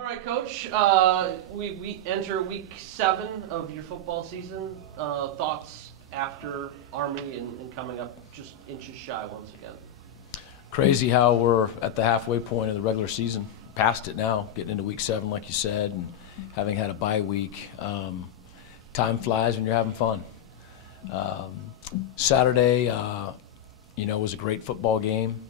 All right, Coach. We enter week 7 of your football season. Thoughts after Army and coming up just inches shy once again. Crazy how we're at the halfway point of the regular season, past it now, getting into week 7, like you said, and having had a bye week. Time flies when you're having fun. Saturday, was a great football game.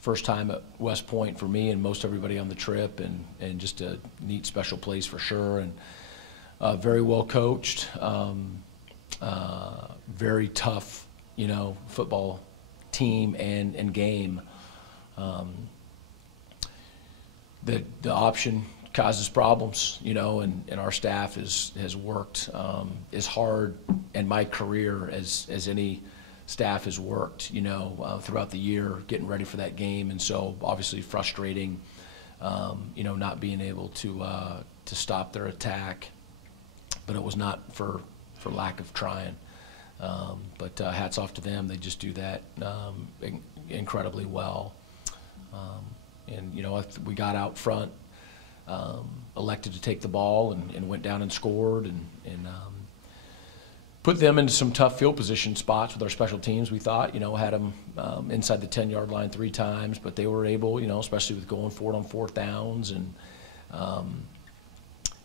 First time at West Point for me and most everybody on the trip, and just a neat special place for sure, and very well coached, very tough, football team and game. The option causes problems, and our staff has worked as hard in my career as any staff has worked, throughout the year, getting ready for that game, and so obviously frustrating, not being able to stop their attack, but it was not for lack of trying. But hats off to them; they just do that incredibly well. And we got out front, elected to take the ball, and went down and scored, and put them into some tough field position spots with our special teams. We thought, had them inside the 10-yard line 3 times, but they were able, especially with going for it on 4th downs, and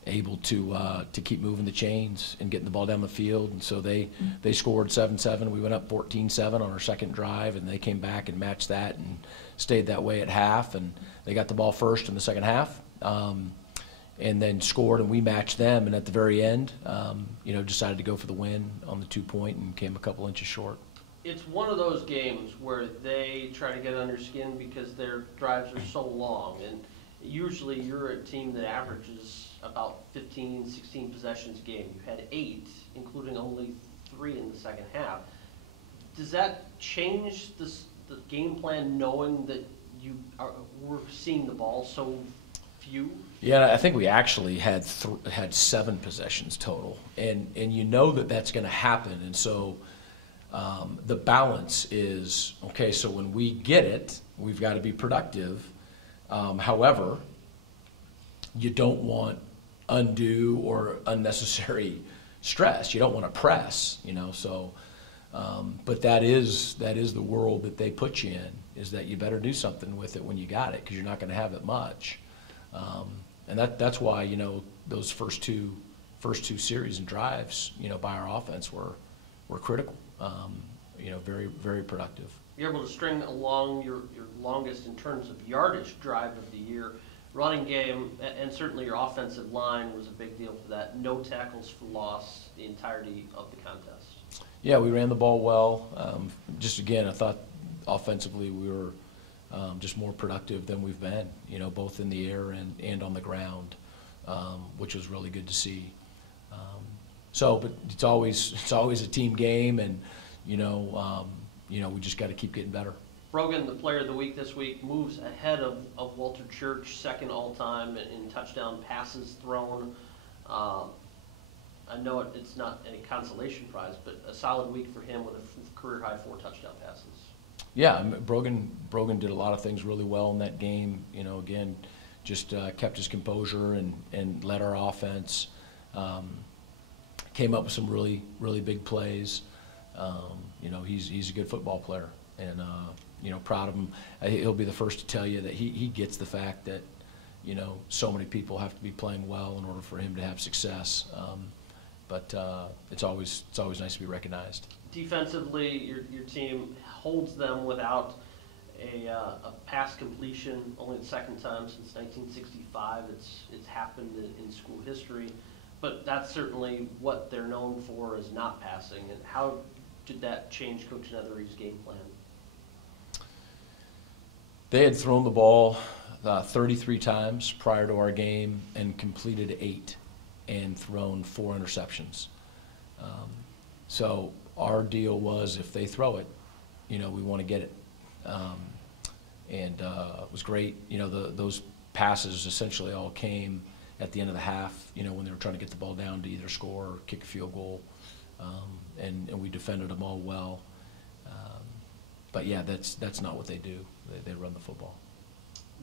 able to keep moving the chains and getting the ball down the field. And so they scored 7-7. We went up 14-7 on our second drive, and they came back and matched that and stayed that way at half. And they got the ball first in the second half, and then scored, and we matched them. And at the very end, decided to go for the win on the 2-point and came a couple inches short. It's one of those games where they try to get under your skin because their drives are so long, and usually you're a team that averages about 15, 16 possessions a game. You had 8, including only 3 in the second half. Does that change the game plan, knowing that we're seeing the ball so few? Yeah, I think we actually had 7 possessions total, and that's going to happen, and so the balance is okay. So when we get it, we've got to be productive. However, you don't want undue or unnecessary stress. You don't want to press, So, but that is the world that they put you in. Is that you better do something with it when you got it, because you're not going to have it much. And that's why those first two series and drives by our offense were critical. Very, very productive. You're able to string along your longest in terms of yardage drive of the year. Running game, and certainly your offensive line was a big deal for that. No tackles for loss the entirety of the contest. Yeah, we ran the ball well. Just again, I thought offensively we were just more productive than we've been, both in the air and on the ground, which was really good to see. But it's always a team game, and we just got to keep getting better. Brogan, the player of the week this week, moves ahead of Walter Church, second all-time in touchdown passes thrown. I know it's not any consolation prize, but a solid week for him with a career-high 4 touchdown passes. Yeah, Brogan did a lot of things really well in that game. Again, just kept his composure and led our offense. Came up with some really, really big plays. He's a good football player, and proud of him. He'll be the first to tell you that he gets the fact that so many people have to be playing well in order for him to have success. But it's always nice to be recognized. Defensively, your team holds them without a pass completion only the second time since 1965. It's happened in school history, but that's certainly what they're known for, is not passing. And how did that change Coach Nethery's game plan? They had thrown the ball 33 times prior to our game and completed 8 and thrown 4 interceptions. So our deal was, if they throw it, we want to get it. And it was great. Those passes essentially all came at the end of the half, when they were trying to get the ball down to either score or kick a field goal. And we defended them all well. But yeah, that's not what they do. They run the football.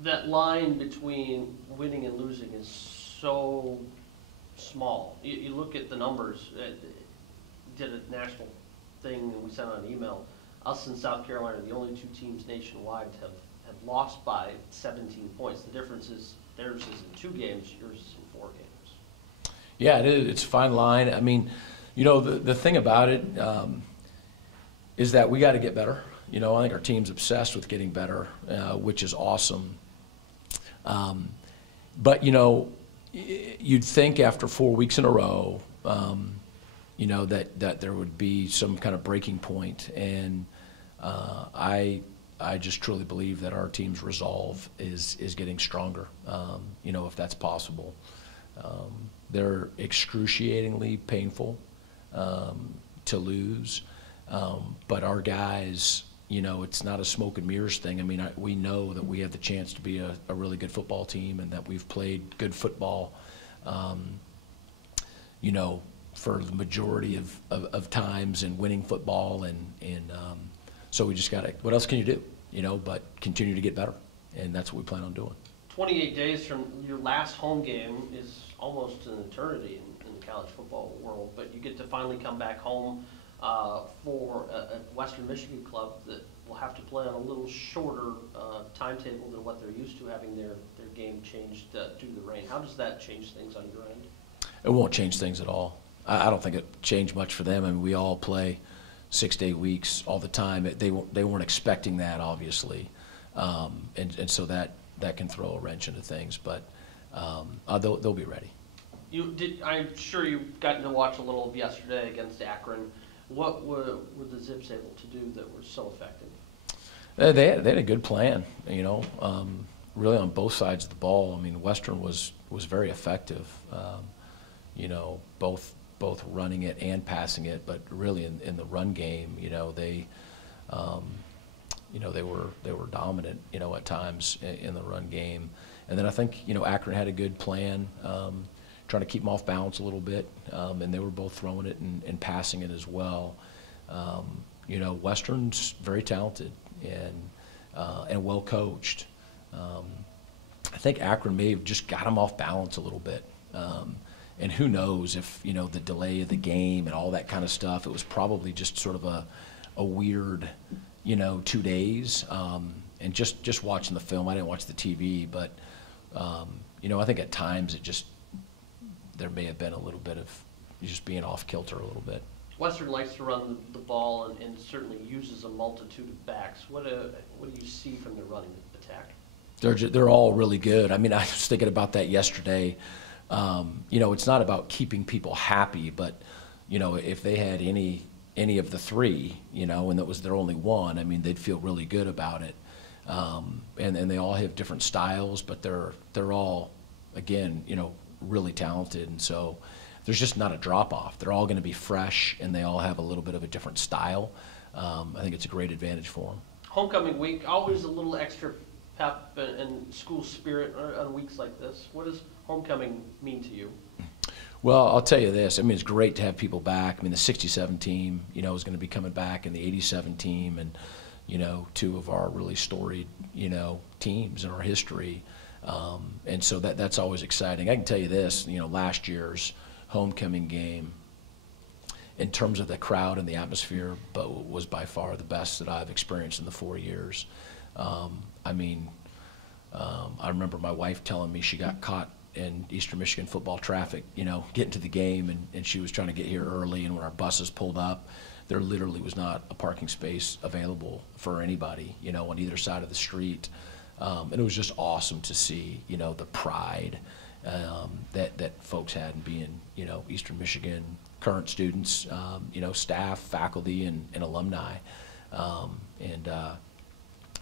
that line between winning and losing is so small. You look at the numbers. Did a national thing and we sent out an email. Us and South Carolina are the only two teams nationwide have lost by 17 points. The difference is theirs is in 2 games, yours is in 4 games. Yeah, it is. It's a fine line. I mean, you know, the thing about it is that we got to get better. You know, I think our team's obsessed with getting better, which is awesome. But, you know, you'd think after 4 weeks in a row, you know, that there would be some kind of breaking point. And I just truly believe that our team's resolve is getting stronger, you know, if that's possible. They're excruciatingly painful to lose, but our guys, you know, it's not a smoke and mirrors thing. I mean, we know that we have the chance to be a really good football team and that we've played good football, you know, for the majority of times and winning football. And so we just got to, what else can you do, you know, but continue to get better. And that's what we plan on doing. 28 days from your last home game is almost an eternity in the college football world, but you get to finally come back home for a Western Michigan club that will have to play on a little shorter timetable than what they're used to, having their game changed due to the rain. How does that change things on your end? It won't change things at all. I don't think it changed much for them. I mean, we all play 6 to 8 weeks all the time. They weren't expecting that, obviously, and so that can throw a wrench into things. But they'll be ready. I'm sure you've gotten to watch a little of yesterday against Akron. What were the Zips able to do that were so effective? They had a good plan, you know, really on both sides of the ball. I mean, Western was very effective, you know, both running it and passing it, but really in the run game, you know, they were dominant, you know, at times in the run game. And then I think, you know, Akron had a good plan, trying to keep them off balance a little bit, and they were both throwing it and passing it as well. You know, Western's very talented and well coached. I think Akron may have just got them off balance a little bit. And who knows if, you know, the delay of the game and all that kind of stuff, it was probably just sort of a weird, you know, 2 days. And just watching the film, I didn't watch the TV, but, you know, I think at times there may have been a little bit of just being off kilter a little bit. Western likes to run the ball and certainly uses a multitude of backs. What do you see from their running attack? They're all really good. I mean, I was thinking about that yesterday. You know, it's not about keeping people happy, but, you know, if they had any of the 3, you know, and that was their only one, I mean, they'd feel really good about it. And they all have different styles, but they're all, again, you know, really talented. And so there's just not a drop-off. They're all going to be fresh, and they all have a little bit of a different style. I think it's a great advantage for them. Homecoming week, always a little extra pep and school spirit on weeks like this. What does homecoming mean to you? Well, I'll tell you this. I mean, it's great to have people back. I mean, the 67 team, you know, is going to be coming back, and the 87 team, and, you know, 2 of our really storied, you know, teams in our history. And so that's always exciting. I can tell you this, you know, last year's homecoming game, in terms of the crowd and the atmosphere, but was by far the best that I've experienced in the 4 years. I mean, I remember my wife telling me she got caught in Eastern Michigan football traffic, you know, getting to the game, and she was trying to get here early, and when our buses pulled up, there literally was not a parking space available for anybody, you know, on either side of the street. And it was just awesome to see, you know, the pride that folks had in being, you know, Eastern Michigan current students, you know, staff, faculty, and alumni.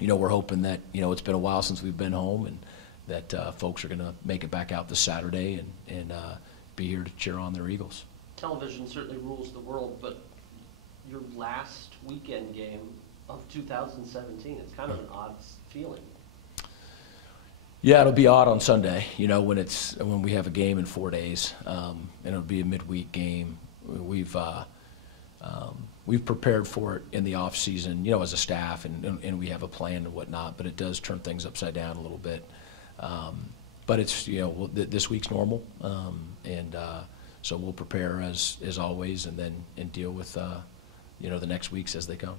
You know, we're hoping that, you know, it's been a while since we've been home, and that folks are going to make it back out this Saturday and be here to cheer on their Eagles. Television certainly rules the world, but your last weekend game of 2017, it's kind of an odd feeling. Yeah, it'll be odd on Sunday, you know, when we have a game in 4 days, and it'll be a midweek game. We've we've prepared for it in the off season, as a staff, and we have a plan and whatnot. But it does turn things upside down a little bit. But it's this week's normal, and so we'll prepare as always, and deal with the next weeks as they come.